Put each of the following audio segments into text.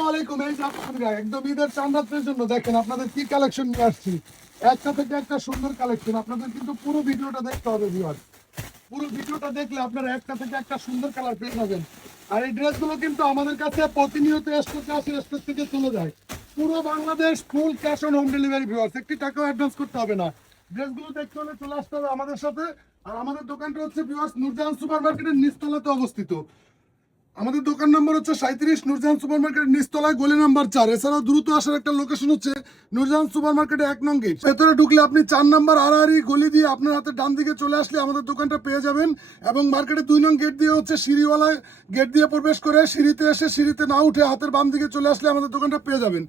আসসালামু আলাইকুম। এই যে আপনাদের একদম ঈদের চাঁদাতের জন্য দেখেন আপনাদের কি কালেকশন নিয়ে আসছি। একটা থেকে একটা সুন্দর কালেকশন। আপনাদের কিন্তু পুরো ভিডিওটা দেখতে হবে ভিউয়ার্স। পুরো ভিডিওটা দেখলে আপনারা একটা থেকে একটা সুন্দর কালার পেয়ে যাবেন। আর এই ড্রেসগুলো কিন্তু আমাদের কাছে প্রতিনিয়ত স্টকে আসে, স্টক থেকে চলে যায়। পুরো Bangladesh full cash on home delivery viewers. একটি টাকাও অ্যাডভান্স করতে হবে না। ড্রেসগুলো দেখতে হলে চলে আসতে হবে আমাদের সাথে। আর আমাদের দোকানটা হচ্ছে ভিউয়ার্স নূরজাহান সুপার মার্কেটের নিচতলাতে অবস্থিত। আমাদের দোকান নম্বর হচ্ছে 37 নূরজাহান সুপার মার্কেটের নিচতলায় গলি নাম্বার 4। এছাড়াও দ্রুত আসার একটা লোকেশন হচ্ছে নূরজাহান সুপার মার্কেটে 1 নং গেট। ভেতরে ঢুকলে আপনি 4 নাম্বার আড়াআড়ি গলি দিয়ে আপনার হাতে ডান দিকে চলে আসলে আমাদের দোকানটা পেয়ে যাবেন। এবং মার্কেটে 2 নং গেট দিয়ে হচ্ছে সিঁড়িওয়ালা গেট দিয়ে প্রবেশ করে সিঁড়িতে এসে সিঁড়িতে না উঠে হাতের বাম দিকে চলে আসলে আমাদের দোকানটা পেয়ে যাবেন।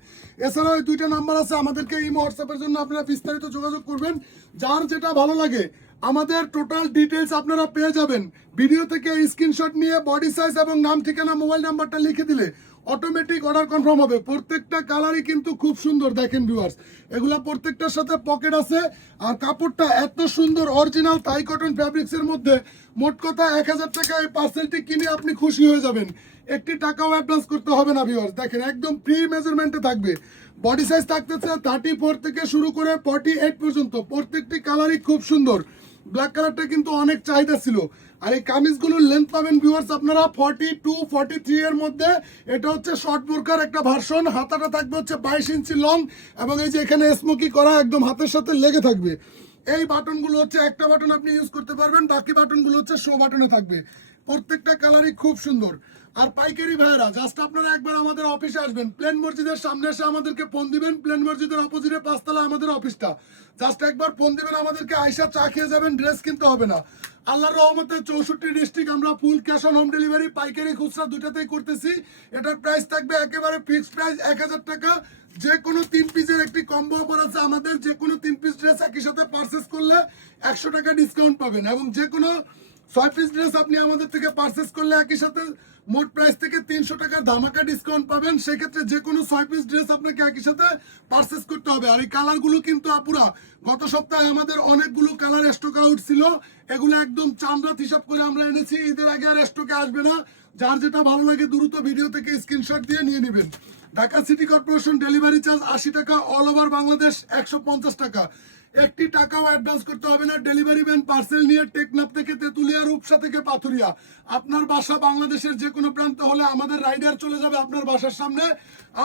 এছাড়াও এই 2টা নাম্বার আছে, আমাদেরকে ইমো হোয়াটসঅ্যাপের জন্য আপনারা বিস্তারিত যোগাযোগ করবেন। যার যেটা ভালো লাগে আমাদের টোটাল ডিটেলস আপনারা পেয়ে যাবেন। ভিডিও থেকে স্ক্রিনশট নিয়ে বডি সাইজ এবং নাম ঠিকানা মোবাইল নাম্বারটা লিখে দিলে অটোমেটিক অর্ডার কনফার্ম হবে। প্রত্যেকটা কালারই কিন্তু খুব সুন্দর দেখেন ভিউয়ার্স। এগুলা প্রত্যেকটার সাথে পকেট আছে। আর কাপড়টা এত সুন্দর অরিজিনাল থাই কটন ফ্যাব্রিক্সের মধ্যে। মোট কথা 1000 টাকা এই পার্সেলটি কিনে আপনি খুশি হয়ে যাবেন। একটি টাকাও অ্যাডভান্স করতে হবে না ভিউয়ার্স। দেখেন একদম ফ্রি মেজারমেন্টে থাকবে। বডি সাইজ থাকতেছে 34 থেকে শুরু করে 48 পর্যন্ত। প্রত্যেকটি কালারই খুব সুন্দর। ব্ল্যাক কালারটা কিন্তু অনেক চাহিদা ছিল। আর এই কামিজগুলোর লেন্থ পাবেন ভিউয়ার্স আপনারা 42 43 এর মধ্যে। এটা হচ্ছে শর্ট বোরকার একটা ভার্সন। হাতাটা থাকবে হচ্ছে 22 ইঞ্চি লং। এবং এই যে এখানে স্মোকি করা একদম হাতের সাথে লেগে থাকবে। এই বাটনগুলো হচ্ছে একটা বাটন আপনি ইউজ করতে পারবেন, বাকি বাটনগুলো হচ্ছে শো বাটনে থাকবে। প্রত্যেকটা কালারই খুব সুন্দর। আর পাইকারি ভাইয়েরা জাস্ট আপনারা একবার আমাদের অফিসে আসবেন। প্লেন মসজিদের সামনে এসে আমাদেরকে ফোন দিবেন। প্লেন মসজিদের অপোজিটে 5 তলা আমাদের অফিসটা। জাস্ট একবার ফোন দিবেন আমাদেরকে, আইসা চা খেয়ে যাবেন, ড্রেস কিনতে হবে না। আল্লাহর রহমতে 64 ডিস্ট্রিক্ট আমরা full cash on home delivery পাইকারি খুচরা দুটাতেই করতেছি। এটার প্রাইস থাকবে একেবারে ফিক্সড প্রাইস 1000 টাকা। যে কোনো 3 পিসের একটি কম্বো অফার আছে আমাদের। যে কোনো 3 পিস ড্রেস একই সাথে পারচেস করলে 100 টাকা ডিসকাউন্ট পাবেন। এবং যে কোনো 6 পিস ড্রেস আপনি আমাদের থেকে পারচেস করলে একই সাথে মোট প্রাইস থেকে 300 টাকার ধামাকা ডিসকাউন্ট পাবেন। সেক্ষেত্রে যে কোনো 6 পিস ড্রেস আপনাকে একই সাথে পারচেস করতে হবে। আর এই কালারগুলো কিন্তু আপুরা গত সপ্তাহে আমাদের অনেকগুলো কালার স্টক আউট ছিল। এগুলো একদম চামড়াত হিসাব করে আমরা এনেছি। ঈদের আগে আর স্টকে আসবে না। যার যেটা ভালো লাগে দ্রুত ভিডিও থেকে স্ক্রিনশট দিয়ে নিয়ে নেবেন। Dhaka city corporation delivery charge 80 টাকা, অল ওভার বাংলাদেশ 150 টাকা। একটি টাকাও অ্যাডভান্স করতে হবে না। ডেলিভারি ভ্যান পার্সেল নিয়ে টেকনাফ থেকে তেতুলিয়া, রূপসা থেকে পাথুরিয়া। আপনার বাসা বাংলাদেশের যে কোনো প্রান্তে হলে আমাদের রাইডার চলে যাবে আপনার বাসার সামনে।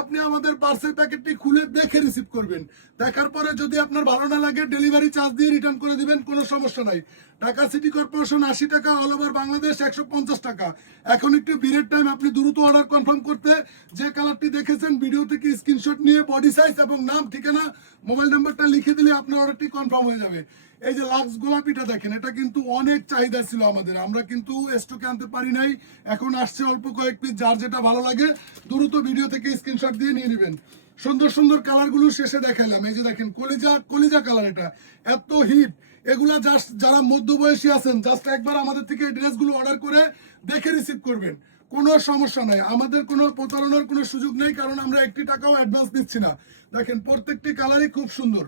আপনি আমাদের পার্সেল প্যাকেটটি খুলে দেখে রিসিভ করবেন। দেখার পরে যদি আপনার ভালো না লাগে ডেলিভারি চার্জ দিয়ে রিটার্ন করে দিবেন, কোনো সমস্যা নাই। ঢাকা সিটি কর্পোরেশন 80 টাকা, অল ওভার বাংলাদেশ 150 টাকা। এখন একটু ভিড়ের টাইম, আপনি দ্রুত অর্ডার কনফার্ম করতে যে কালারটি দেখেছেন ভিডিও থেকে স্ক্রিনশট নিয়ে বডি সাইজ এবং নাম ঠিকানা মোবাইল নাম্বারটা লিখে দিলে আপনার অর্ডারটি কনফার্ম হয়ে যাবে। এই যে লাক্স গোলাপিটা দেখেন, এটা কিন্তু অনেক চাহিদা ছিল আমাদের। আমরা কিন্তু স্টকে আনতে পারি নাই, এখন আসছে অল্প কয়েক পিস। যার যেটা ভালো লাগে দ্রুত ভিডিও থেকে স্ক্রিনশট দিয়ে নিয়ে নেবেন। সুন্দর সুন্দর কালারগুলো শেষে দেখাইলাম। এই যে দেখেন কলিজা কলিজা কালার, এটা এত হিট। এগুলা জাস্ট যারা মধ্যবয়সী আছেন জাস্ট একবার আমাদের থেকে এই ড্রেসগুলো অর্ডার করে দেখে রিসিভ করবেন, কোনো সমস্যা নাই। আমাদের কোনো প্রতারণার কোনো সুযোগ নেই, কারণ আমরা একটি টাকাও অ্যাডভান্স দিচ্ছি না। দেখেন প্রত্যেকটি কালারই খুব সুন্দর।